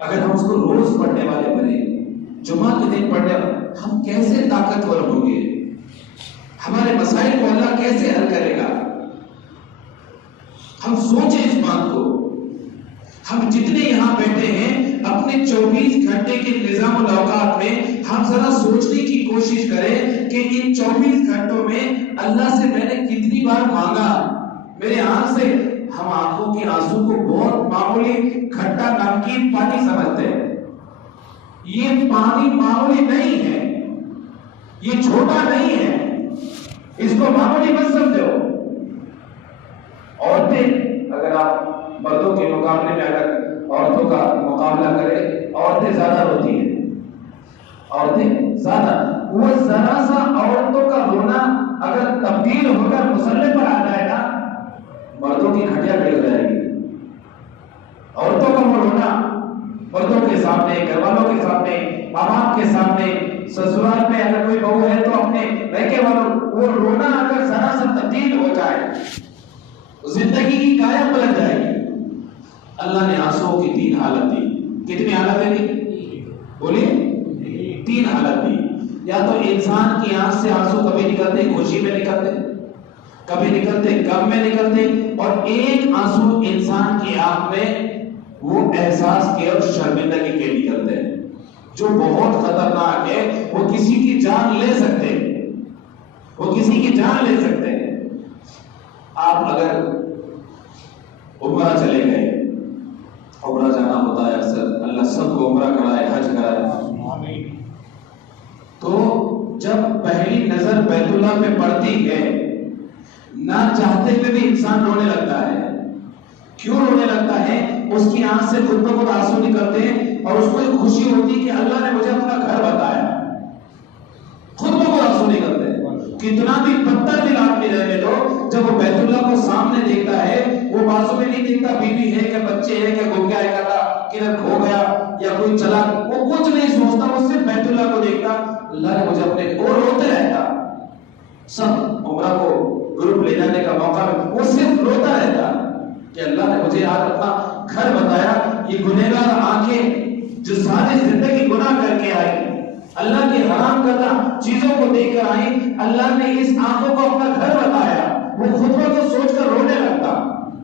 اگر ہم اس کو روز پڑھنے والے بنے، جمعہ کے دن پڑھنے والے، ہم کیسے طاقتور ہوں گے؟ ہمارے مسائل کو اللہ کیسے حل کرے گا؟ ہم سوچیں اس بات کو. ہم جتنے یہاں بیٹھے ہیں اپنے 24 گھنٹے کے نظام الاوقات میں ہم ذرا سوچنے کی کوشش کریں کہ ان 24 گھنٹوں میں اللہ سے میں نے کتنی بار مانگا. میرے آنکھ سے، ہم آنکھوں کے آنسو کو بہت معمولی کھٹا نمکین پانی سمجھتے ہیں. یہ پانی معمولی نہیں ہے، یہ چھوٹا نہیں ہے، اس کو معمولی مت سمجھو. عورتیں، اگر آپ مردوں کے مقابلے میں اگر عورتوں کا مقابلہ کریں، عورتیں زیادہ روتی ہیں. عورتیں زیادہ، وہ ذرا سا عورتوں کا رونا اگر تبدیل ہو کر مسلح پر آ جائے گا، مردوں کی کھٹیا کھڑی ہو جائے گی. عورتوں کا وہ رونا مردوں کے سامنے، گھر والوں کے سامنے، ماں باپ کے سامنے، سسرال میں اگر کوئی بہو ہے تو اپنے میکے والوں، وہ رونا اگر ذرا سا تبدیل ہو جائے، زندگی کی کایا پلٹ جائے گی. اللہ نے آنسوؤں کی 3 حالت دی. کتنی حالتیں دی؟ بولیے. 3 حالت دی. یا تو انسان کی آنکھ سے آنسو کبھی نکلتے خوشی میں نکلتے، کبھی نکلتے غم میں نکلتے، اور ایک آنسو انسان کی آنکھ میں وہ احساس کے اور شرمندگی کے نکلتے ہیں جو بہت خطرناک ہے. وہ کسی کی جان لے سکتے ہیں، وہ کسی کی جان لے سکتے ہیں. آپ اگر عمرہ چلے گئے، عمرہ جانا ہوتا ہے اکثر، اللہ سب کو عمرہ کرائے، حج کرائے، تو جب پہلی نظر بیت اللہ پہ پڑتی ہے، نہ چاہتے ہوئے بھی انسان رونے لگتا ہے. کیوں رونے لگتا ہے؟ اس کی آنکھ سے خود بخود آنسو نکلتے ہیں اور اس کو ایک خوشی ہوتی کہ اللہ نے مجھے اپنا گھر بتایا. خود بخود آنسو نکلتے ہیں. کتنا بھی بدتر دل آدمی رہنے دو، جب وہ بیت اللہ کو سامنے دیکھتا ہے، وہ بازو میں نہیں دیکھتا بیوی ہے کہ بچے ہے کہ گم گیا ہے، کدھر کھو گیا یا کوئی چلا، وہ کچھ نہیں سوچتا، وہ صرف بیت اللہ کو دیکھتا، اللہ نے مجھے اپنے، اور روتے رہتا. سب عمرہ کو گروپ لے جانے کا موقع ہے، وہ صرف روتا رہتا کہ اللہ نے مجھے آج اپنا گھر بتایا. یہ گنہگار آنکھیں جو ساری زندگی گناہ کر کے آئی، اللہ کی حرام کردہ چیزوں کو دیکھ کر آئی، اللہ نے اس آنکھوں کو اپنا گھر بتایا. وہ خطبہ کو سوچ کر رونے لگتا.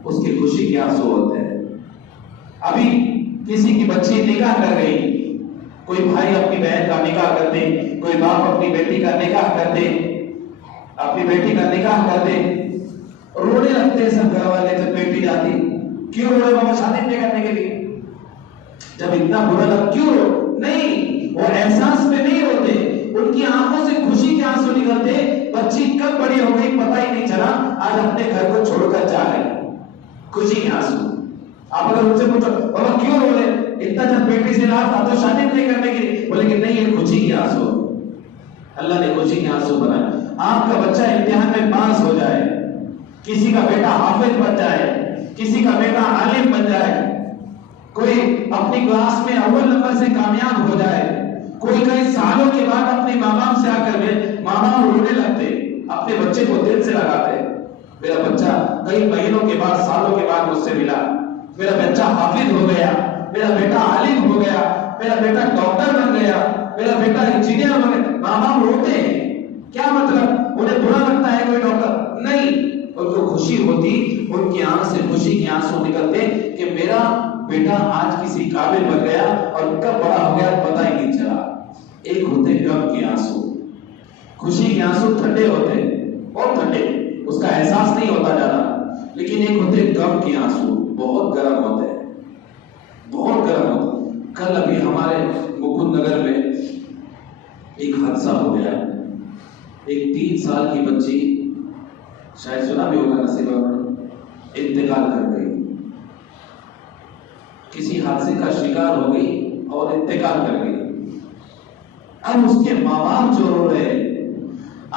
اس کی خوشی کے آنسو ہوتے ہیں. ابھی کسی کی بچی نکاح کر گئی، کوئی بھائی اپنی بہن کا نکاح کر دے، کوئی باپ اپنی بیٹی کا نکاح کر دے، اپنی بیٹی کا نکاح کر دے، رونے لگتے ہیں سب گھر والے جب بیٹی جاتی. کیوں رو رہے بابا؟ شادی نہیں کرنے کے لیے. جب اتنا برا لگ، کیوں رو؟ نہیں، وہ احساس میں نہیں روتے، ان کی آنکھوں سے خوشی کے آنسو نکلتے. بچی کب بڑی ہو گئی پتہ ہی نہیں چلا، آج اپنے گھر کو چھوڑ کر جا رہے، خوشی کے آنسو. آپ اگر ان سے پوچھو بابا کیوں رو رہے، اتنا جب بیٹی سے لاپ تھا تو شادی نہیں کرنے کے لیے، بولے کہ نہیں، یہ خوشی کے آنسو. اللہ نے خوشی کے آنسو بنائے. آپ کا بچہ امتحان میں پاس ہو جائے، کسی کا بیٹا حافظ بن جائے، کسی کا بیٹا عالم بن جائے، کوئی اپنی کلاس میں اول نمبر سے کامیاب ہو جائے، کوئی کئی سالوں کے بعد اپنے ماں باپ سے آ کر ماں باپ رونے لگتے، اپنے بچے کو دل سے لگاتے. میرا بچہ کئی مہینوں کے بعد، سالوں کے بعد مجھ سے ملا، میرا بچہ حافظ ہو گیا، میرا بیٹا عالم ہو گیا، میرا بیٹا ڈاکٹر بن گیا، میرا بیٹا انجینئر بن گیا. ماں باپ روتے ہیں. کیا مطلب؟ انہیں برا لگتا ہے کوئی ڈاکٹر؟ نہیں، ان کو خوشی ہوتی، ان کی آنکھ سے خوشی کے آنسو نکلتے کہ میرا بیٹا آج کسی قابل بن گیا، اور کب بڑا ہو گیا پتہ ہی نہیں چلا. ایک ہوتے غم کے آنسو، خوشی کے آنسو ٹھنڈے ہوتے، بہت ٹھنڈے، اس کا احساس نہیں ہوتا زیادہ. لیکن ایک ہوتے غم کے آنسو، بہت گرم ہوتے ہیں، بہت گرم ہوتے. کل ابھی ہمارے مکند نگر میں ایک حادثہ ہو گیا. ایک 3 سال کی بچی، شاید سنا بھی ہوگا، نصیبہ میں انتقال کر گئی، کسی حادثے کا شکار ہو گئی اور انتقال کر گئی. اب اس کے ماں باپ جو رو رہے،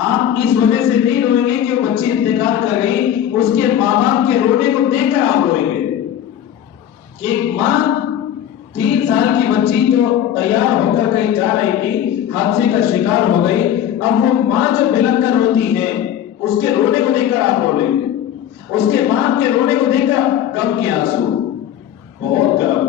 آپ اس وجہ سے نہیں روئیں گے کہ وہ بچی انتقال کر گئی، اس کے ماں باپ کے رونے کو دیکھ کر آپ روئیں گے کہ ایک ماں 3 سال کی بچی جو تیار ہو کر کہیں جا رہی تھی، حادثے کا شکار ہو گئی. اب وہ ماں جو بلک کر روتی ہے، اس کے رونے کو دیکھ کر آپ رو لیں گے. اس کے باپ کے رونے کو دیکھ کر غم کے آنسو، بہت گرم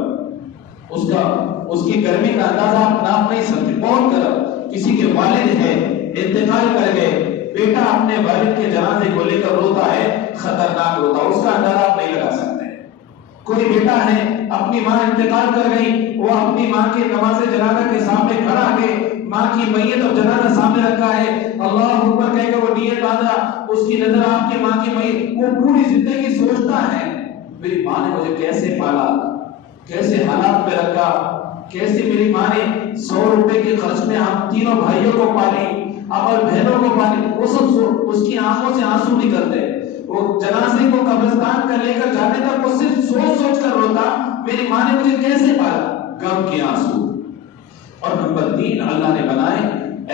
اس کی گرمی کا اندازہ آپ نہیں سکتے، بہت گرم۔ کسی کے والد ہے انتقال کر گئے، بیٹا اپنے والد کے جنازے کو لے کر روتا ہے، خطرناک روتا، اس کا اندازہ آپ نہیں لگا سکتے۔ کوئی بیٹا ہے اپنی ماں انتقال کر گئی، وہ اپنی ماں کے نماز جنازہ کے سامنے کھڑا ہے، ماں کی میت اور جنازہ سامنے رکھا ہے، اللہ اکبر کہہ کے وہ نیت باندھا، اس کی نظر آپ کی ماں کی میت، وہ پوری زندگی سوچتا ہے میری ماں نے مجھے کیسے پالا، کیسے حالات میں رکھا، کیسے میری ماں نے 100 روپے کے خرچ میں ہم تینوں بھائیوں کو پالی، اور بہنوں کو پالی۔ وہ سب اس کی آنکھوں سے آنسو نکلتے، وہ جنازے کو قبرستان کا لے کر جانے تک وہ صرف سوچ سوچ کر روتا میری ماں نے مجھے کیسے پالا، غم کے آنسو۔ اور نمبر 3 اللہ نے بنائے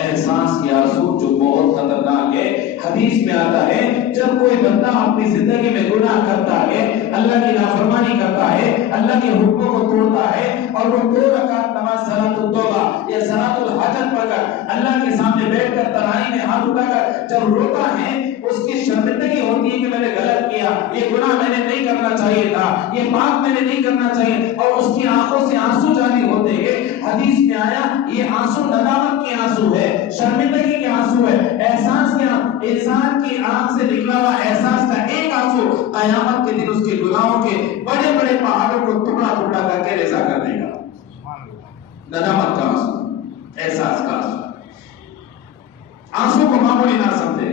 احساس کے آنسو، جو بہت خطرناک ہے۔ حدیث میں آتا ہے جب کوئی بندہ اپنی زندگی میں گناہ کرتا ہے، اللہ کی نافرمانی کرتا ہے، اللہ کے حکموں کو توڑتا ہے، اور وہ 2 رکعت نماز صلاۃ التوبہ یا صلاۃ الحاجت پڑھ کر اللہ کے سامنے بیٹھ کر ترائی میں ہاتھ اٹھا کر جب روتا ہے، اس کی شرمندگی ہوتی ہے کہ میں نے غلط کیا، یہ گناہ میں نے نہیں کرنا چاہیے تھا، یہ پاپ میں نے نہیں کرنا چاہیے، اور اس کی آنکھوں سے آنسو جاری ہوتے ہیں۔ حدیث میں آیا یہ آنسو ندامت کے آنسو ہے، شرمندگی کے آنسو ہے، احساس کے، انسان کی آنکھ سے نکلا ہوا احساس کا ایک آنسو قیامت کے دن اس کے گناہوں کے بڑے بڑے پہاڑوں کو ٹکڑا ٹکڑا کر کے ریزہ کر دے گا۔ ندامت کا آنسو، احساس کا آنسو۔ آنسو کو معمولی نہ سمجھے،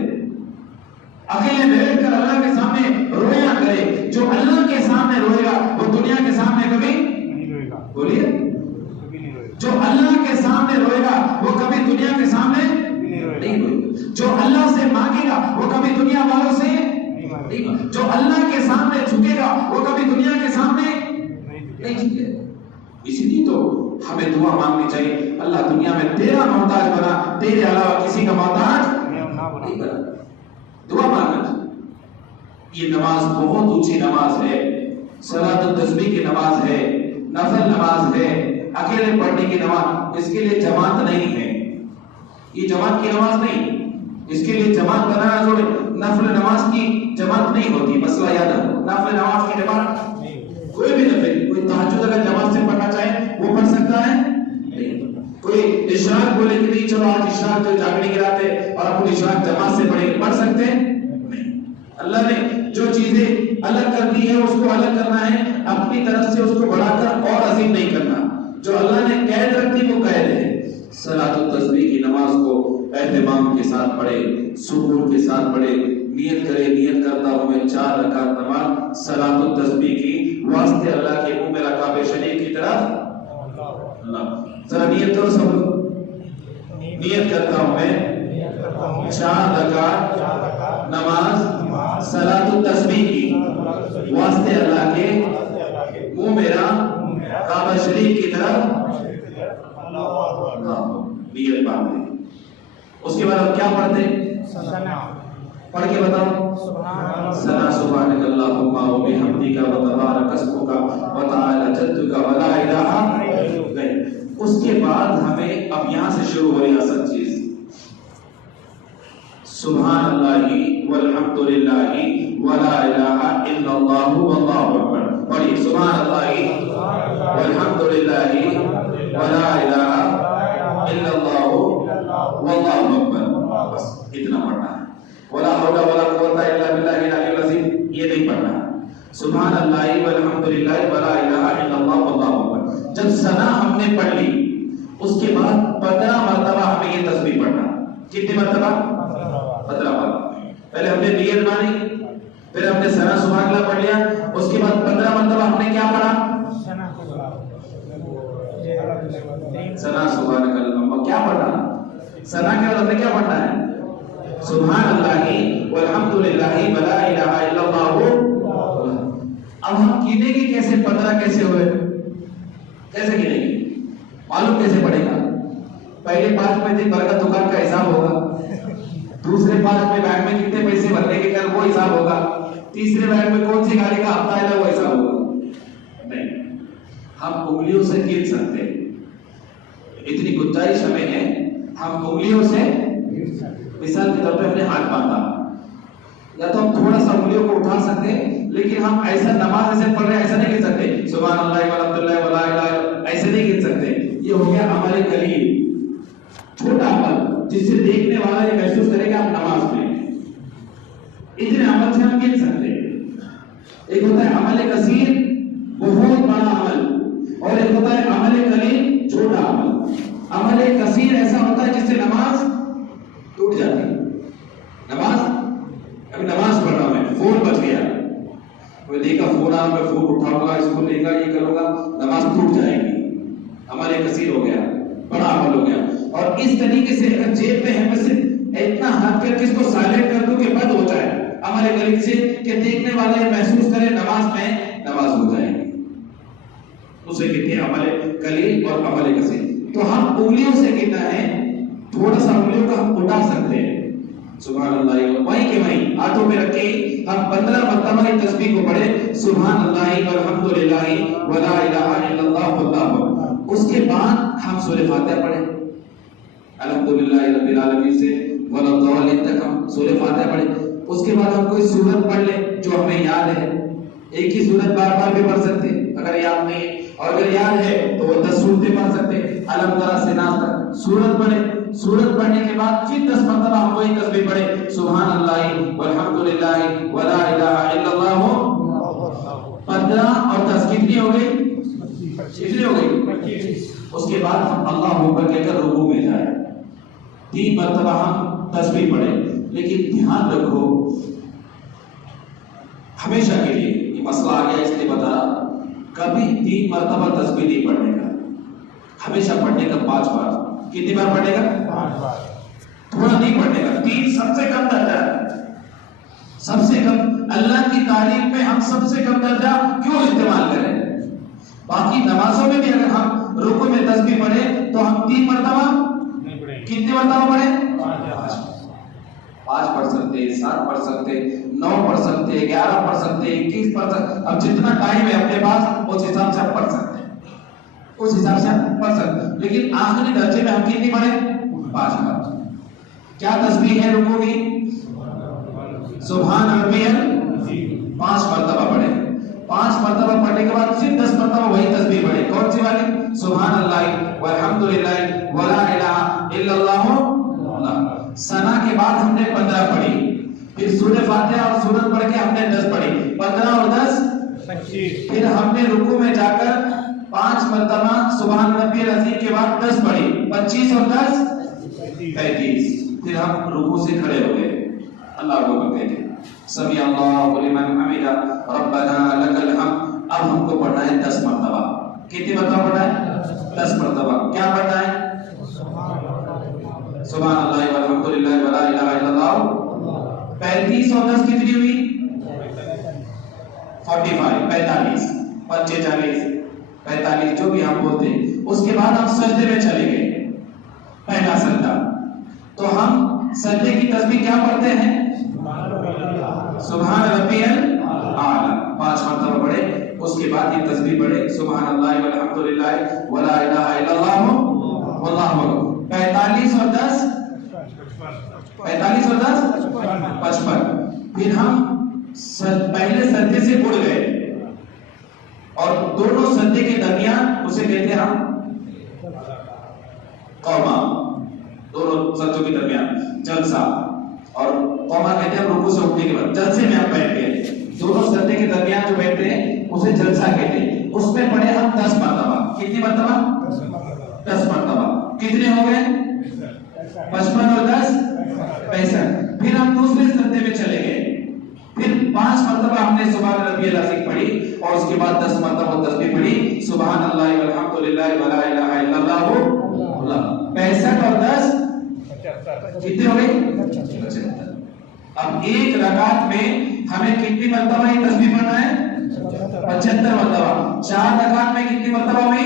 اکیلے بیٹھ کر اللہ کے سامنے رویا کرے۔ جو اللہ کے سامنے روئے گا وہ دنیا کے سامنے کبھی نہیں روئے گا، بولیے، جو اللہ کے سامنے روئے گا وہ کبھی دنیا کے سامنے نہیں روئے گا، جو اللہ سے مانگے گا وہ کبھی دنیا والوں سے نہیں مانگے گا، جو اللہ کے سامنے جھکے گا وہ کبھی دنیا کے سامنے نہیں جھکے گا۔ اسی لیے تو ہمیں دعا مانگنی چاہیے، اللہ دنیا میں تیرا محتاج بنا، تیرے علاوہ کسی کا محتاج نہیں بنا، دعا مانگنا چاہیے۔ یہ نماز بہت اونچی نماز ہے، صلاۃ التسبیح کی نماز ہے، نفل نماز ہے، اکیلے پڑھنے کی نماز، اس کے لیے جماعت نہیں ہے، یہ جماعت کی نماز نہیں، اس کے لیے جماعت بنانا ضروری۔ نفل نماز کی جماعت نہیں ہوتی، مسئلہ یاد رکھو، نفل نماز کی جماعت کوئی بھی نفل، کوئی تہجد اگر جماعت سے پڑھنا چاہے وہ پڑھ سکتا ہے نہیں، کوئی اشراق بولے کہ نہیں چلو آج اشراق جو جاگنے کی رات ہے اور اپنی اشراق جماعت سے پڑھے، پڑھ سکتے ہیں نہیں۔ اللہ نے جو چیزیں الگ کر دی ہے اس کو الگ کرنا ہے، اپنی طرف سے اس کو بڑھا کر اور عظیم نہیں کرنا۔ جو اللہ نے قید رکھ دی وہ قید ہے۔ صلاۃ التسبیح کی نماز کو اہتمام کے ساتھ پڑھے، سکون کے ساتھ پڑھے، نیت کرے، نیت کرتا ہوں میں 4 رکعت نماز صلاۃ التسبیح کی واسطے اللہ کے منہ میرا کعبہ شریف کی طرف اللہ، ذرا نیت کرو سب لوگ، نیت کرتا ہوں میں 4 رکعت نماز صلاۃ التسبیح کی واسطے اللہ کے منہ میرا کعبہ شریف کی طرف نیت باندھ لی۔ اس کے بعد کیا پڑھتے؟ پڑھ کے بتاؤ، ثنا سبحانک اللہم و بحمدک و تبارک اسمک و تعالی جدک و لا الہ غیرک۔ اس کے بعد ہمیں اب یہاں سے شروع ہو رہی اصل چیز، سبحان اللہ والحمد للہ ولا الہ الا اللہ واللہ اکبر۔ پڑھیے، سبحان اللہ والحمد للہ ولا الہ الا اللہ واللہ اکبر، بس اتنا پڑھنا ہے۔ ولا حول ولا قوت الا باللہ العلی العظیم یہ نہیں پڑھنا ہے۔ سبحان اللہ والحمد للہ ولا الہ الا اللہ واللہ اکبر۔ جب ثنا ہم نے پڑھ لی اس کے بعد 15 مرتبہ ہمیں یہ تسبیح پڑھنا۔ کتنی مرتبہ؟ 15 مرتبہ۔ پہلے ہم نے نیت مانی، پھر ہم نے ثنا سبحان اللہ پڑھ لیا، اس کے بعد 15 مرتبہ ہم نے کیا پڑھا؟ ثنا سبحان اللہ۔ کیا پڑھنا؟ ثنا کے بعد ہم نے کیا پڑھنا ہے؟ سبحان اللہ والحمد للہ ولا الہ الا اللہ۔ اب ہم گنے گے کیسے 15 کیسے ہوئے؟ کیسے گنے گے؟ معلوم کیسے پڑے گا؟ پہلے 5 میں دن برکت دکان کا حساب ہوگا، دوسرے 5 میں بینک میں کتنے پیسے بھرنے کے کل وہ حساب ہوگا، تیسرے بینک میں کون سی گاڑی کا ہفتہ ہے وہ حساب ہوگا۔ نہیں، ہم انگلیوں سے گن سکتے ہیں، اتنی گنجائش ہمیں ہے، ہم انگلیوں سے، مثال کے طور پہ اپنے ہاتھ باندھا یا تو ہم تھوڑا سا انگلیوں کو اٹھا سکتے ہیں، لیکن ہم ایسا نماز ایسے پڑھ رہے ہیں ایسا نہیں گن سکتے، سبحان اللہ والحمد للہ ولا الہ ایسے نہیں گن سکتے۔ عمل کثیر بہت بڑا عمل، اور ایک ہوتا ہے عمل قلیل چھوٹا عمل۔ عمل کثیر ایسا ہوتا ہے جس سے نماز ٹوٹ جاتی ہے۔ ابھی نماز پڑھ رہا ہوں میں، فون بج گیا، کوئی دیکھا فون آ، میں فون اٹھاؤں گا، اس کو لے گا، یہ کروں گا، نماز ٹوٹ جائے گی۔ عمل کثیر ہو گیا، بڑا عمل ہو گیا۔ اور اس طریقے سے اگر جیب میں ہے میں صرف اتنا ہاتھ کر کے اس کو سائلنٹ کر دوں کہ بند ہو جائے عمل قلیل سے، کہ دیکھنے والا یہ محسوس کرے نماز میں نماز ہو جائے گی، اسے کہتے ہیں عمل قلیل اور عمل کثیر۔ تو ہم انگلیوں سے کہنا ہے، تھوڑا سا انگلیوں کا ہم اٹھا سکتے ہیں، سبحان اللہ، وہیں کے وہیں ہاتھوں میں رکھے ہم 15 مرتبہ اس تسبیح کو پڑھیں، سبحان اللہ والحمدللہ ولا الہ الا اللہ واللہ۔ اس کے بعد ہم سورہ فاتحہ پڑھیں، الحمدللہ رب العالمین سے ولا الضالین تک ہم سورہ فاتحہ پڑھیں۔ اس کے بعد ہم کوئی سورت پڑھ لیں جو ہمیں یاد ہے، ایک ہی سورت بار بار بھی پڑھ سکتے اگر یاد نہیں ہے، اور اگر یاد ہے تو وہ 10 سورتیں پڑھ سکتے ہیں، الحمد للہ سے ناس تک سورت پڑھیں۔ سورت پڑھنے کے بعد پھر 10 مرتبہ ہم وہی تسبیح پڑھیں، سبحان اللہ والحمدللہ ولا الہ الا اللہ۔ 15 اور 10 کتنی ہو گئی؟ کتنی ہو گئی؟ اس کے بعد ہم اللہ اکبر کہہ کر رکوع میں جائیں، 3 مرتبہ ہم تسبیح پڑھیں۔ لیکن دھیان رکھو، ہمیشہ کے لیے یہ مسئلہ آ گیا اس لیے بتا رہا، کبھی 3 مرتبہ تسبیح نہیں پڑھنے کا، ہمیشہ پڑھنے کا 5 بار۔ کتنی بار پڑھنے کا؟ 5 بار، تھوڑا نہیں پڑھنے کا۔ 3 سب سے کم درجہ ہے، سب سے کم۔ اللہ کی تعریف میں ہم سب سے کم درجہ کیوں استعمال کریں؟ باقی نمازوں میں بھی اگر ہم رکوع میں تسبیح پڑھیں تو ہم 3 مرتبہ، کتنی مرتبہ پڑھیں؟ 5 پڑھ سکتے، 7 پڑھ سکتے، 9 پڑھ سکتے، 11 پڑھ سکتے، 21 پڑھ سکتے، اب جتنا ٹائم ہے اپنے پاس اس حساب سے ہم پڑھ سکتے ہیں، اس حساب سے ہم پڑھ سکتے ہیں۔ لیکن آخری درجے میں ہم کتنی پڑھیں؟ 5 بار۔ کیا تسبیح ہے رکوع کی؟ سبحان ربی العظیم، 5 مرتبہ پڑھیں۔ 5 مرتبہ پڑھنے کے بعد پھر 10 مرتبہ وہی تسبیح پڑھیں، کون سی والی؟ سبحان اللہ والحمدللہ ولا الہ الا اللہ۔ ثنا کے بعد ہم نے 15 پڑھی، پھر سورہ فاتحہ اور سورت پڑھ کے ہم نے 10 پڑھی، 15 اور 10 25۔ پھر ہم نے رکوع میں جا کر 5 مرتبہ سبحان ربی العظیم کے بعد 10 پڑھی، 25 اور 10 35۔ پھر ہم رکوع سے کھڑے ہو گئے، اللہ کو کہتے ہیں سمیع اللہ لمن حمدہ ربنا لک الحمد۔ اب ہم کو پڑھنا ہے 10 مرتبہ، کتنی مرتبہ پڑھنا ہے؟ 10 مرتبہ۔ کیا پڑھنا ہے؟ سبحان اللہ والحمدللہ ولا الہ الا اللہ۔ 35 اور 10 کتنی ہوئی؟ 45، 45، 45، 45 جو بھی ہم بولتے ہیں۔ اس کے بعد ہم سجدے میں چلے گئے، پہلا سجدہ۔ تو ہم سجدے کی تسبیح کیا پڑھتے ہیں؟ سبحان ربی الاعلی، 5 مرتبہ پڑھے۔ اس کے بعد یہ تسبیح پڑھے، سبحان اللہ والحمدللہ ولا الہ الا اللہ واللہ اکبر۔ 45 اور 10 45 اور 10 55۔ پھر ہم پہلے سجدے سے اڑ گئے اور دونوں سجدے کے درمیان اسے کہتے ہیں ہم قوما، دونوں سجدوں کے درمیان جلسہ، اور قوما کہتے ہیں رکوع سے اٹھنے کے بعد جلسے میں ہم بیٹھ گئے، دونوں سجدے کے درمیان جو بیٹھتے ہیں اسے جلسہ کہتے ہیں۔ اس میں پڑھے ہم 10 مرتبہ، کتنی مرتبہ؟ 10 مرتبہ۔ کتنے ہو گئے؟ 55 اور 10 65۔ پھر ہم دوسرے سجدے میں چلے گئے، پھر 5 مرتبہ ہم نے سبحان ربی العظیم پڑھی، اور اس کے بعد 10 مرتبہ تسبیح پڑھی، سبحان اللہ والحمدللہ ولا الہ الا اللہ۔ 65 اور 10 کتنے ہو گئے؟ 75۔ اب ایک رکعت میں ہمیں کتنی مرتبہ یہ تسبیح پڑھنا ہے؟ 75 مرتبہ۔ 4 رکعت میں کتنی مرتبہ ہوئی؟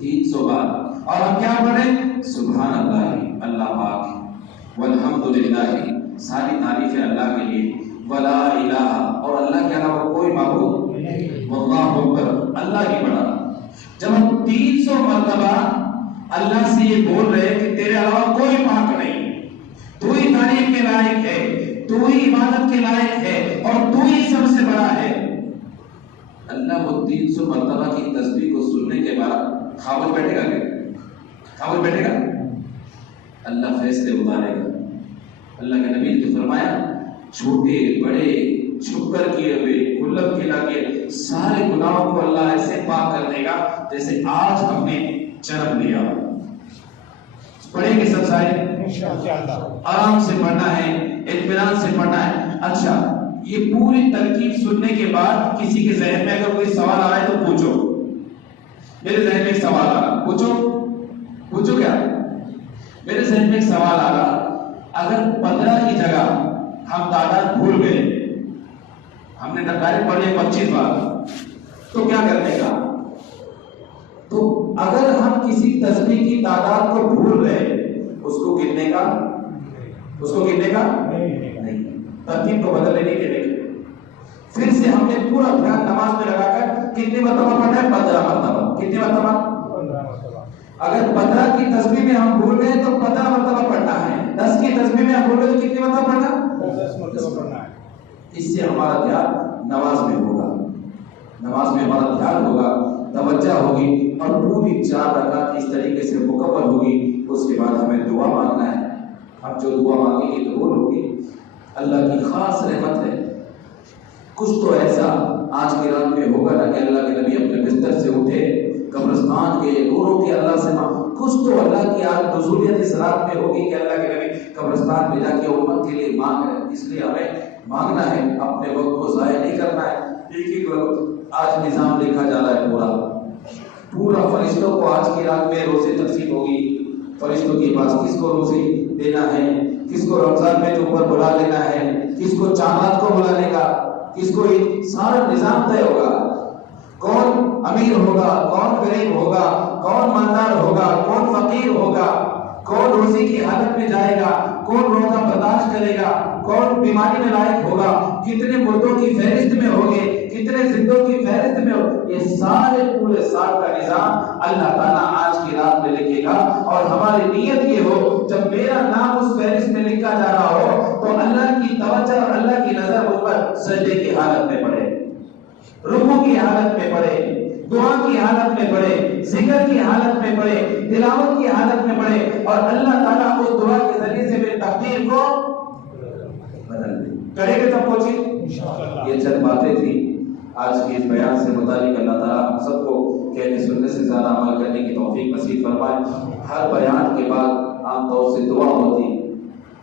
300 بار۔ اور ہم کیا پڑھیں؟ سبحان اللہ، اللہ پاک، والحمدللہ، ساری تعریفیں اللہ کے لیے، ولا الہ، اور اللہ کے علاوہ کوئی معبود، واللہ اکبر، اللہ ہی بڑا۔ جب ہم 300 مرتبہ اللہ سے یہ بول رہے کہ تیرے علاوہ کوئی پاک نہیں، تو ہی تعریف کے لائق ہے، تو ہی عبادت کے لائق ہے، اور تو ہی سب سے بڑا ہے، اللہ وہ 300 مرتبہ کی تسبیح کو سننے کے بعد خاموش بیٹھے گا کیا؟ خاموش بیٹھے گا؟ اللہ فیصلے اتارے گا۔ اللہ کے نبی نے فرمایا چھوٹے بڑے چھپ کر کیے ہوئے، گلب کے نہ کیے سارے گناہوں کو اللہ ایسے پاک کر دے گا جیسے آج ہم نے جنم لیا. پڑھیں گے سب سارے؟ آرام سے پڑھنا ہے، اطمینان سے پڑھنا ہے. اچھا، یہ پوری ترکیب سننے کے بعد کسی کے ذہن میں اگر کوئی سوال آ رہا ہے تو پوچھو. میرے ذہن میں ایک سوال آ رہا، پوچھو کیا؟ میرے ذہن میں ایک سوال آ رہا، اگر 15 کی جگہ ہم تعداد بھول گئے، ہم نے ڈائریکٹ پڑھ لیا 25 بار، تو کیا کرنے کا؟ تو اگر ہم کسی تسبیح کی تعداد کو بھول گئے، اس کو گننے کا نہیں، ترتیب کو بدلنے نہیں دینے کا. پھر سے ہم نے پورا دھیان نماز میں لگا کر کتنی مرتبہ پڑھنا ہے؟ 15 مرتبہ. کتنی مرتبہ؟ اگر 15 کی تسبیح میں ہم بھول گئے تو 15 مرتبہ پڑھنا ہے. 10 کی تسبیح میں ہم بھول گئے تو کتنی مرتبہ پڑھنا؟ 10 مرتبہ پڑھنا ہے. اس سے ہمارا دھیان نماز میں ہوگا، نماز میں ہمارا دھیان ہوگا، توجہ ہوگی، اور پوری 4 رکعت اس طریقے سے مکمل ہوگی. اس کے بعد ہمیں دعا مانگنا ہے. ہم جو دعا مانگیں گے قبول ہوگی. اللہ کی خاص رحمت ہے. کچھ تو ایسا آج کی رات میں ہوگا نا کہ اللہ کے نبی اپنے بستر سے اٹھے، قبرستان کے گوروں کے اللہ سے کچھ تو اللہ کی آج نزولیت اس رات میں ہوگی کہ اللہ کے نبی قبرستان میں جا کے امت کے لیے مانگ رہے ہیں. اس لیے ہمیں مانگنا ہے، اپنے وقت کو ضائع نہیں کرنا ہے. ایک وقت آج نظام لکھا جا رہا ہے پورا فرشتوں کو آج کی رات میں روزے تقسیم ہوگی. فرشتوں کے پاس کس کو روزے دینا ہے، کس کو رمضان میں اوپر بلا لینا ہے، کس کو چاند کو بلانے کا، کس کو سارا نظام طے ہوگا. کون امیر ہوگا، کون غریب ہوگا، کون مالدار ہوگا، کون فقیر ہوگا، کون روزی کی حالت میں جائے گا، کون روزہ برداشت کرے گا، کون بیماری میں لائق ہوگا، کتنے مردوں کی فہرست میں ہوگے، کتنے زندوں کی فہرست میں ہو. یہ سارے پورے سال کا نظام اللہ تعالیٰ آج کی رات میں لکھے گا. اور ہماری نیت یہ ہو جب میرا نام اس فہرست میں لکھا جا رہا ہو تو اللہ کی توجہ اور اللہ کی نظر مجھ پر سجدے کی حالت میں پڑے، رکوع کی حالت میں پڑے، دعا کی حالت میں پڑے، ذکر کی حالت میں پڑے، تلاوت کی حالت میں پڑے، اور اللہ تعالیٰ اس دعا کے ذریعے سے میری تقدیر کو بدل دے. کرے گا تب پہنچے. یہ چند باتیں تھی آج کے اس بیان سے متعلق. اللہ تعالیٰ ہم سب کو کہنے سننے سے زیادہ عمل کرنے کی توفیق نصیب فرمائے. ہر بیان کے بعد عام طور سے دعا ہوتی،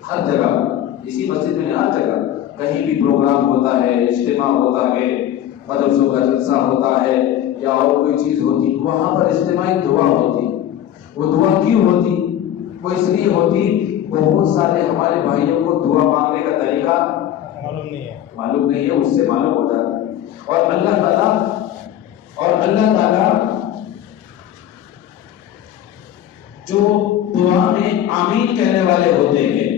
ہر جگہ، اسی مسجد میں ہر جگہ کہیں بھی پروگرام ہوتا ہے، اجتماع ہوتا ہے، مدرسوں کا جلسہ ہوتا ہے یا اور کوئی چیز ہوتی، وہاں پر اجتماعی دعا ہوتی. وہ دعا کیوں ہوتی؟ وہ اس لیے ہوتی بہت سارے ہمارے بھائیوں کو دعا مانگنے کا طریقہ معلوم نہیں ہے، اس سے معلوم ہوتا ہے. اور اللہ تعالیٰ جو دعا میں آمین کہنے والے ہوتے ہیں،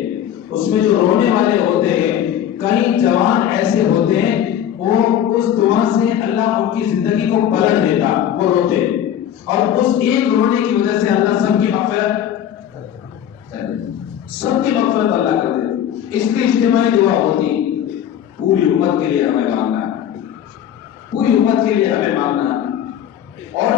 اس میں جو رونے والے ہوتے ہیں، کئی جوان ایسے ہوتے ہیں وہ اس دعا سے اللہ ان کی زندگی کو پلٹ دیتا، وہ روتے، اور اس ایک رونے کی وجہ سے اللہ سب کی مغفرت اللہ کر دیتے. اس لیے اجتماعی دعا ہوتی. پوری امت کے لیے ہمیں مانگنا ہے، پوری امت کے لیے ہمیں مانگنا ہے. اور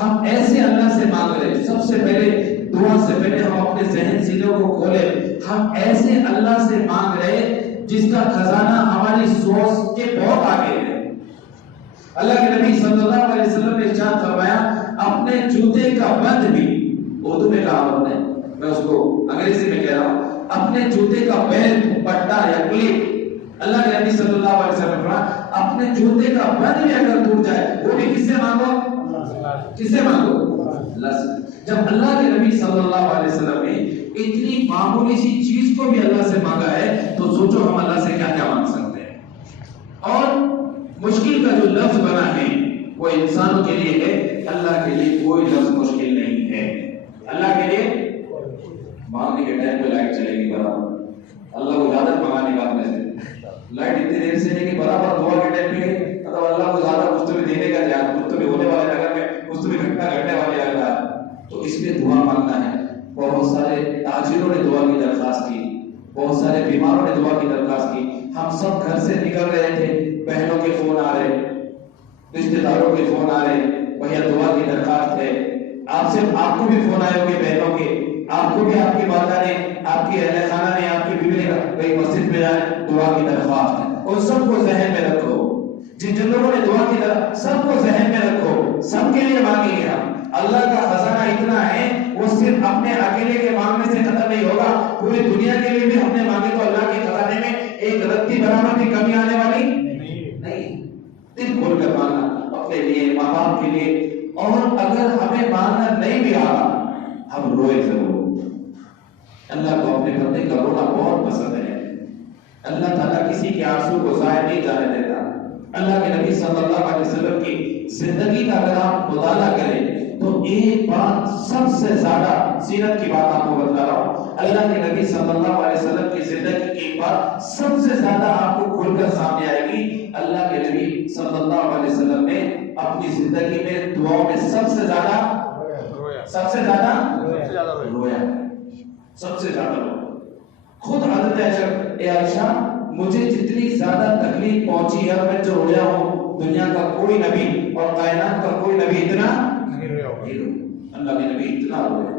ہم ایسے اللہ سے مانگ رہے، سب سے پہلے دعا سے پہلے ہم اپنے ذہن سینوں کو کھولے. ہم ایسے اللہ سے مانگ رہے جس کا خزانہ ہماری سوچ کے بہت آگے ہے. اللہ کے نبی صلی اللہ علیہ وسلم نے ارشاد فرمایا اپنے جوتے کا بند بھی، اردو میں کہا انہوں نے، میں اس کو انگریزی میں کہہ رہا ہوں، اپنے جوتے کا بیلٹ، پٹا یا کلپ، اللہ کے نبی صلی اللہ علیہ وسلم نے فرمایا اپنے جوتے کا بند بھی اگر ٹوٹ جائے وہ بھی کس سے مانگو؟ کس سے مانگو؟ اللہ سے. جب اللہ کے نبی صلی اللہ علیہ وسلم نے اتنی معمولی سی چیز کو بھی اللہ سے مانگا ہے تو سوچو ہم اللہ سے کیا کیا مانگ سکتے ہیں. اور مشکل کا جو لفظ بنا ہے وہ انسانوں کے لیے ہے، اللہ کے لیے کوئی لفظ مشکل نہیں ہے. اللہ کے لیے مانگنے کے ٹائم پہ لائٹ چلے گی برابر، اللہ کو زیادہ منگانے کا اپنے سے لائٹ اتنی دیر سے نہیں کہ برابر دعا کے ٹائم پہ مطلب اللہ کو زیادہ مستوی دینے کا زیادہ مستوی ہونے والے جگہ میں مستوی گھٹنا گھٹنے والے آ رہا ہے. تو اس میں دعا مانگنا ہے. بہت سارے تاجروں نے دعا کی درخواست کی، بہت سارے بیماروں نے دعا کی درخواست کی. ہم سب گھر سے نکل رہے تھے، بہنوں کے فون آ رہے، رشتہ داروں کے فون آ رہے، بھیا دعا کی درخواست ہے. آپ کو بھی فون آئے ہوگے بہنوں کے، آپ کو بھی آپ کی والدہ نے، آپ کی اہل خانہ نے، آپ کی بیوی نے کہا بھائی مسجد میں جائیں، دعا کی درخواست ہے. ان سب کو ذہن میں رکھو. جن لوگوں نے دعا کی طرح سب کو ذہن میں رکھو. سب کے لیے مانگیں گے ہم. اللہ کا خزانہ اتنا ہے وہ صرف اپنے اکیلے کے مانگنے سے ختم نہیں ہوگا. پوری دنیا کے لیے بھی ہم نے مانگے تو اللہ کے خزانے میں ایک رتی برابر بھی کمی آنے والی نہیں. دل کھول کر مانگنا اپنے لیے, ماں باپ کے لیے. اور اگر ہمیں مانگنا نہیں بھی آ ہم روئے ضرور. اللہ کو اپنے بندے کا رونا بہت پسند ہے. اللہ تعالیٰ کسی کے آنسو کو ضائع نہیں جانے دیتا. اللہ کے نبی صلی اللہ علیہ وسلم کی زندگی کا اگر آپ مطالعہ کریں تو ایک بات سب سے زیادہ, سیرت کی بات آپ کو بتا رہا ہوں, اللہ کے نبی صلی اللہ علیہ وسلم کی زندگی کی ایک بات سب سے زیادہ آپ کو کھل کر سامنے آئے گی. اللہ کے نبی صلی اللہ علیہ وسلم نے اپنی زندگی میں دعاؤں میں سب سے زیادہ رویا. سب سے زیادہ خود حضرت عائشہ مجھے جتنی زیادہ تکلیف پہنچی ہے میں جو رویا ہوں دنیا کا کوئی نبی اور کائنات کا کوئی نبی اتنا نہیں رویا. اللہ کے نبی اتنا رویا.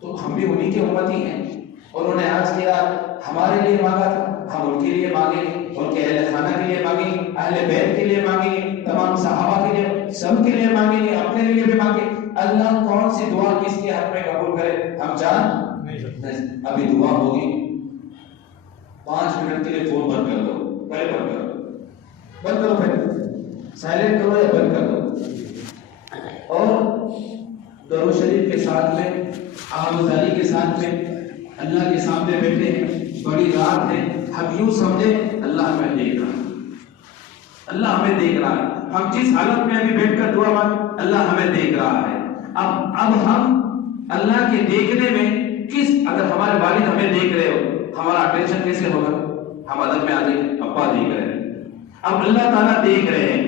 تو ہم بھی انہی کے امتی ہیں. انہوں نے آج کیا ہمارے لیے مانگا تھا, ہم ان کے لیے مانگیں, ان کے اہل خانہ کے لیے مانگیں, اہل بیت کے لیے مانگیں, تمام صحابہ کے لیے, سب کے لیے مانگیں, اپنے لیے بھی مانگیں. اللہ کون سی دعا کس کے حق میں قبول کرے ہم جان نہیں سکتے. ابھی دعا ہوگی 5 منٹ کے لیے فون بند کر دو, پہلے بند کرو پہلے سائلنٹ کرو یا بند کر دو. اور درود شریف کے ساتھ میں, احمد کے ساتھ میں اللہ کے سامنے بیٹھے ہیں, بڑی رات ہے, ہم یوں سمجھے اللہ ہمیں دیکھ رہا ہے. اللہ ہمیں دیکھ رہا ہے. ہم جس حالت میں ابھی بیٹھ کر دعا مانگ اللہ ہمیں دیکھ رہا ہے. اب ہم اللہ کے دیکھنے میں کس, اگر ہمارے والد ہمیں دیکھ رہے ہو ہمارا اٹینشن کیسے ہوگا؟ ہم ادب میں آ جائیں ابا دیکھ رہے ہیں. اب اللہ تعالیٰ دیکھ رہے ہیں.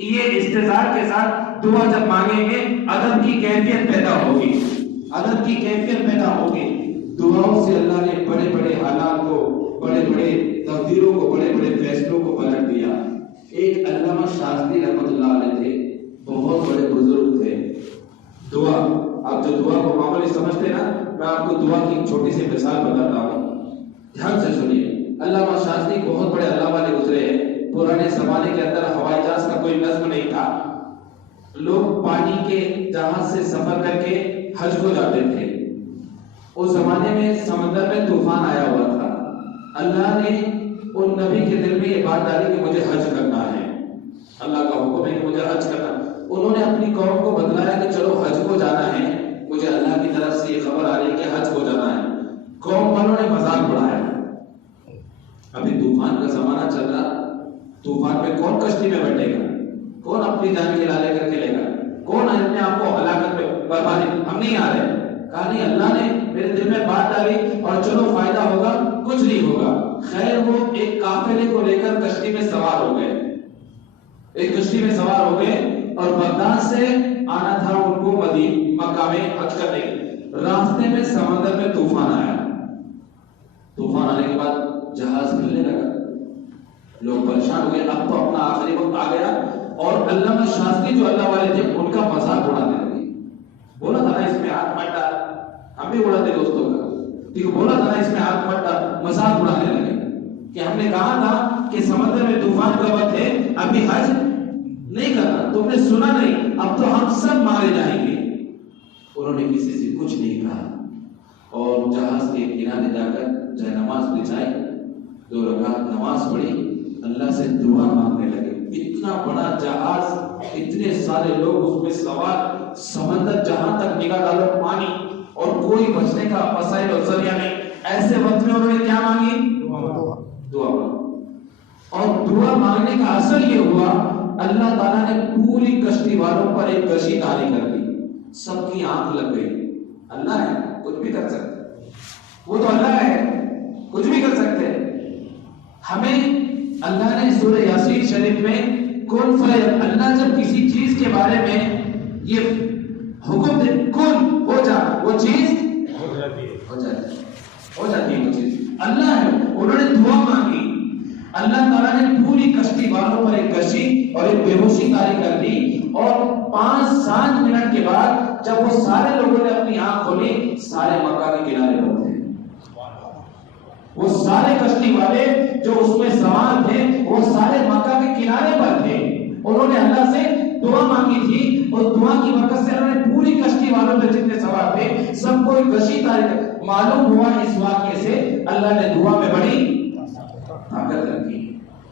یہ استظہار کے ساتھ دعا جب مانگیں گے ادب کی کیفیت پیدا ہوگی. ادب کی کیفیت پیدا ہوگی. دعاؤں سے اللہ نے بڑے بڑے حالات کو, بڑے بڑے تقدیروں کو, بڑے بڑے فیصلوں کو پلٹ دیا. ایک علامہ شاذلی رحمۃ اللہ علیہ تھے, بہت بڑے بزرگ تھے. دعا, آپ جو دعا کو معمولی سمجھتے نا, میں آپ کو دعا کی ایک چھوٹی سی مثال بتاتا ہوں, دھیان سے سنیے. علامہ شاذلی بہت بڑے علامہ نے گزرے ہیں. پرانے زمانے کے اندر ہوائی جہاز کا کوئی نظم نہیں تھا. لوگ پانی کے جہاز سے سفر کر کے حج کو جاتے تھے. اس زمانے میں سمندر میں طوفان آیا ہوا تھا. اللہ نے ان نبی کے دل میں یہ بات ڈالی کہ مجھے حج کرنا ہے. اللہ کا حکم ہے کہ مجھے حج کرنا. انہوں نے اپنی قوم کو بتلایا کہ چلو حج کو جانا ہے, مجھے اللہ کی طرف سے یہ خبر آ رہی ہے کہ حج کو جانا ہے. قوم والوں نے مذاق اڑایا. ابھی طوفان کا زمانہ چل رہا, طوفان میں کون کشتی میں بیٹھے گا, کون اپنی جان کھلا لے کر کے لے گا, کون اپنے آپ کو ہلاکت میں بربادی, ہم نہیں آ رہے. کہا نہیں, اللہ نے میرے دل میں بات ڈالی اور چلو فائدہ ہوگا, کچھ نہیں ہوگا. خیر وہ ایک قافلے کو لے کر کشتی میں سوار ہو گئے. ایک کشتی میں سوار ہو گئے اور بغداد سے آنا تھا ان کو مکہ میں حج کرنے کے. راستے میں سمندر میں طوفان آیا. طوفان آنے کے بعد جہاز ہلنے لگا. لوگ پریشان ہو گئے. اب تو اپنا آخری وقت آ گیا. اور علامہ شاذلی جو اللہ والے تھے ان کا مذاق اڑانے لگے. بولا تھا نا اس میں ہاتھ مت ڈال, ہم بھی اڑاتے دوستوں کا, ٹھیک, بولا تھا نا اس میں ہاتھ مت ڈال, مذاق اڑانے لگے کہ ہم نے کہا تھا کہ سمندر میں طوفان کا وقت ہے, ابھی حج نہیں کرنا, تم نے سنا نہیں, اب تو ہم سب مارے جائیں گے. انہوں نے کسی سے کچھ نہیں کہا اور جہاز کے کنارے جا کر جائے نماز بچائی, 2 رکعت نماز پڑھی, اللہ سے دعا مانگنے لگے. اتنا بڑا جہاز, اتنے سارے لوگ اس میں سوار, سمندر جہاں تک نگاہ ڈالو پانی, اور کوئی بچنے کا وسائل اور ذریعہ نہیں. ایسے وقت میں انہوں نے کیا مانگی؟ دعا مانگی. اور دعا مانگنے کا اثر یہ ہوا اللہ تعالیٰ نے پوری کشتی والوں پر ایک کشی طاری کر دی. سب کی آنکھ لگ گئی. اللہ ہے, کچھ بھی کر سکتے, وہ تو اللہ ہے, کچھ بھی کر سکتے. ہمیں اللہ نے سورہ یاسین شریف میں کن فیکون, اللہ جب کسی چیز کے بارے میں یہ حکم دے کن ہو جا, وہ چیز ہو جاتی ہے وہ چیز. اللہ ہے, انہوں نے دعا مانگی, اللہ تعالیٰ نے پوری کشتی والوں پر ایک کشی اور ایک بے ہوشی طاری کر دی. اور 5-7 منٹ کے بعد جب وہ سارے لوگوں نے اپنی آنکھ کھولی, سارے مکہ کے کنارے پر تھے. وہ سارے کشتی والے جو اس میں سوار تھے وہ سارے مکہ کے کنارے پر تھے. انہوں نے اللہ سے دعا مانگی تھی اور دعا کی برکت سے اللہ نے پوری کشتی والوں پہ جتنے سوار تھے سب کو ایک کشتی تاریخ معلوم ہوا. اس واقعے سے اللہ نے دعا میں بڑی طاقت رکھی.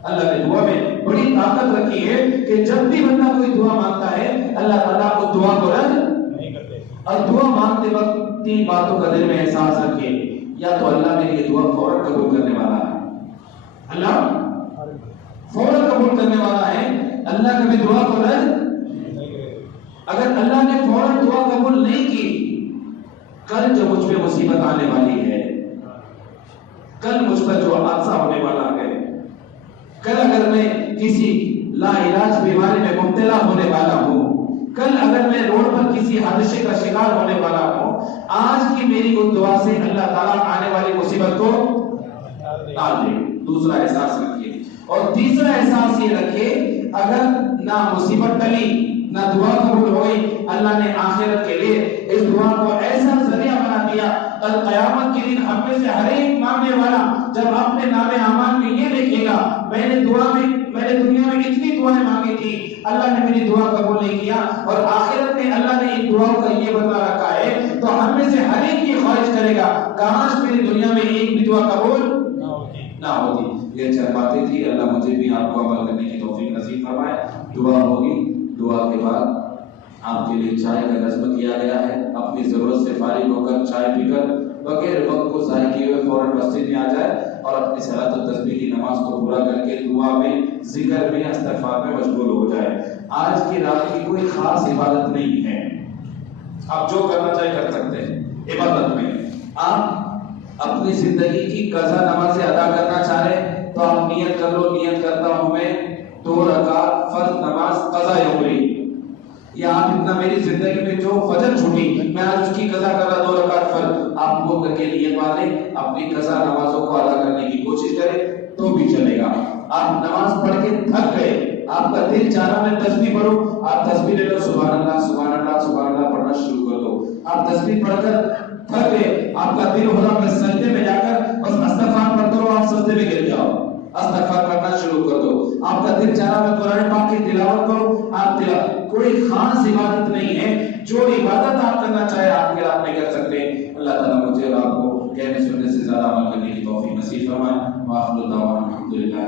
اللہ نے دعا میں بڑی طاقت رکھی ہے کہ جب بھی بندہ کوئی دعا مانگتا ہے اللہ تعالیٰ اس دعا کو رد نہیں کرتے. اور دعا مانگتے وقت 3 باتوں کا دل میں احساس رکھے. یا تو اللہ میری یہ دعا فوراً قبول کرنے والا ہے, اللہ فوراً قبول کرنے والا ہے, اللہ کبھی دعا کو رد. اگر اللہ نے فوراً دعا قبول نہیں کی, کل جو مجھ پہ مصیبت آنے والی ہے, کل مجھ پر جو حادثہ ہونے والا ہے, کل اگر میں کسی لا علاج بیماری میں مبتلا ہونے والا ہوں, کل اگر میں روڈ پر کسی حادثے کا شکار ہونے والا ہوں, آج کی میری اس دعا سے اللہ تعالیٰ آنے والی مصیبت کو ٹال دے. دوسرا احساس رکھیے. اور تیسرا احساس یہ رکھے, اگر نہ مصیبت ٹلی نہ دعا قبول ہوئی, اللہ نے آخرت کے لیے اس دعا کو ایسا ذریعہ بنا دیا. کل قیامت کے دن ہم میں سے ہر ایک مانگنے والا جب اپنے نام اعمال میں یہ دیکھے گا میں نے دنیا میں اتنی دعائیں مانگی تھی, اللہ نے میری دعا قبول نہیں کیا, اور آخرت میں اللہ نے ان دعاؤں کا یہ بدلہ رکھا ہے, تو ہم میں سے ہر ایک یہ خواہش کرے گا کاش میری دنیا میں ایک بھی دعا قبول نہ ہوتی. یہ 4 باتیں تھی. اللہ مجھے بھی آپ کو عمل کرنے کی توفیق نصیب فرمائے. دعا ہوگی, دعا کے بعد آپ کے لیے چائے کا نظم کیا گیا ہے. اپنی ضرورت سے فارغ ہو کر چائے پی کر بغیر وقت کو ضائع کیے ہوئے فوراً مسجد میں آ جائے اور اپنی صلاۃ و تسبیح کی نماز کو پورا کر کے دعا میں, ذکر میں, استغفار میں مشغول ہو جائے. آج کی رات کی کوئی خاص عبادت نہیں ہے, آپ جو کرنا چاہے کر سکتے ہیں. عبادت میں آپ اپنی زندگی کی قضا نمازیں ادا کرنا چاہ رہے تو آپ نیت کر لو, نیت کرتا ہوں میں 2 رکعت فرض نماز قضا عمری, یا آپ اتنا میری زندگی میں جو فجر چھوٹی میں آج اس کی قضا کر رہا 2 رکعت فرض, آپ وہ کر کے نیت مانیں, اپنی قضا نمازوں کو ادا کرنے کی کوشش کریں تو بھی چلے گا. آپ نماز پڑھ کے تھک گئے, آپ کا دل چاہ رہا میں تسبیح پڑھوں, آپ تسبیح لے لو, سبحان اللہ سبحان اللہ سبحان اللہ پڑھنا شروع کر دو. آپ تسبیح پڑھ کر تھک گئے, آپ کا دل ہو رہا میں سجدے میں جا کر بس استغفار پڑھتے رہو, آپ سجدے میں گر جاؤ, استغفار کرنا شروع کر دو. آپ کا دل چاہ رہا میں قرآن پاک کی تلاوت کرو, آپ تلاوت. کوئی خاص عبادت نہیں ہے, جو عبادت آپ کرنا چاہے آپ کے رات میں کر سکتے ہیں. اللہ تعالیٰ مجھے اور آپ کو کہنے سننے سے زیادہ عمل کرنے کی توفیق نصیب فرمائے. وآخر دعوانا الحمدللہ.